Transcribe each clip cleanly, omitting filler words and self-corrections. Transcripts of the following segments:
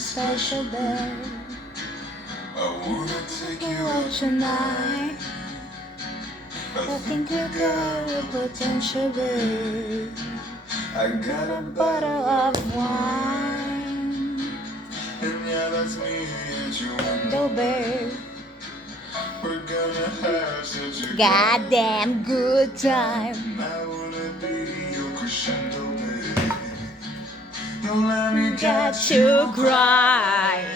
special day. I wanna take you Out out tonight. I think you got a potential, babe. I got a Bottle of wine. and yeah, that's me at your window. No, babe. We're gonna have such a Goddamn good time. I wanna be your crescendo, babe. Don't let me Got get you crying.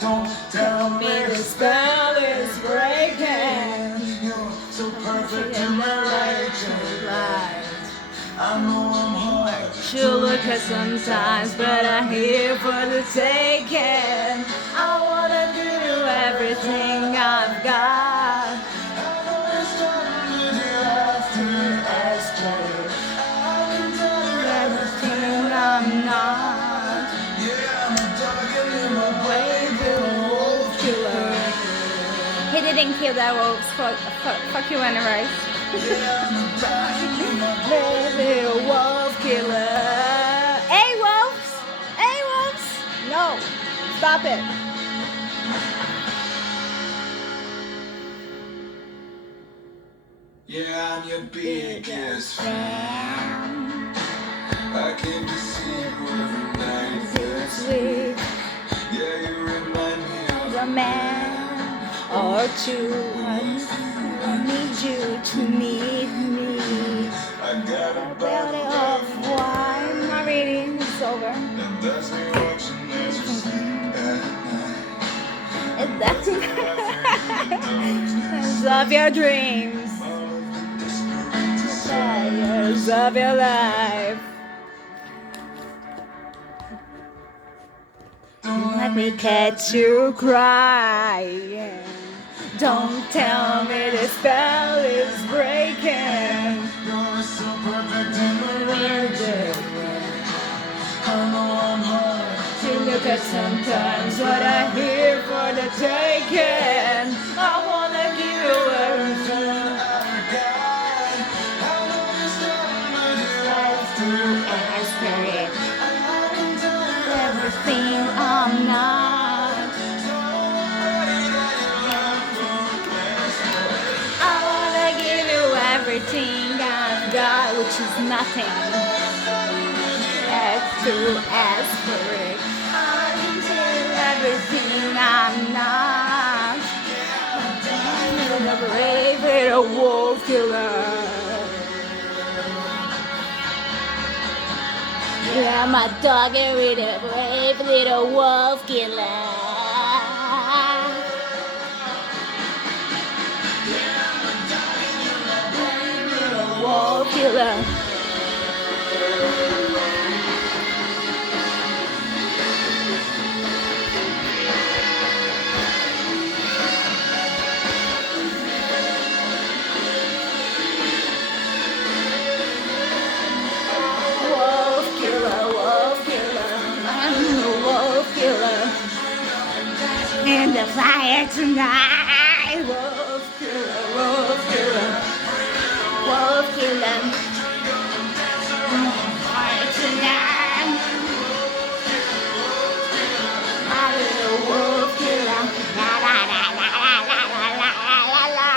Don't tell me The the spell is breaking. You're so perfect in my light. I know I'm hard. You look at sometimes, but I'm here for the taking. I wanna give you everything I've got. Everything I'm not. Wolf killer. He didn't kill that wolf. Fuck you anyways. Baby wolf killer. Hey wolves! Hey wolves! No! Stop it! Yeah, I'm your biggest fan. I came to see you every night. Sweet Yeah, you remind me of a man or two. I need you to need me. I got a Belly of wine. My reading is over. and that's me watching as you sleep at night. And that's Darkness, of your dreams. all of the desperate Desires of your life. Don't Let me catch you crying. Don't tell me the spell is breaking. You're so perfect in the right way. I know I'm hard. To look at sometimes what I hear for the taking. I wanna give you everything I know you're starting, but you have to. and spirit. I can tell Everything I'm not. I wanna give you everything I've got, which is nothing. Have to ask for it. I can tell everything I'm not. I'm a brave little wolf killer. Yeah, my dog is a brave little wolf killer. Wolf killer. Wolf killer, wolf killer. I'm the wolf killer. In the fire tonight. Wolf killer, wolf killer. Wolf killer. Fire tonight. My little wolf killer. La la la la la la la la la la.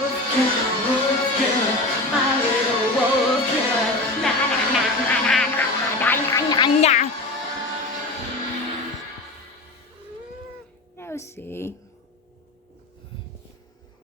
Wolf killer, wolf killer. My little wolf killer. Na na na na na na na na na na. Now see.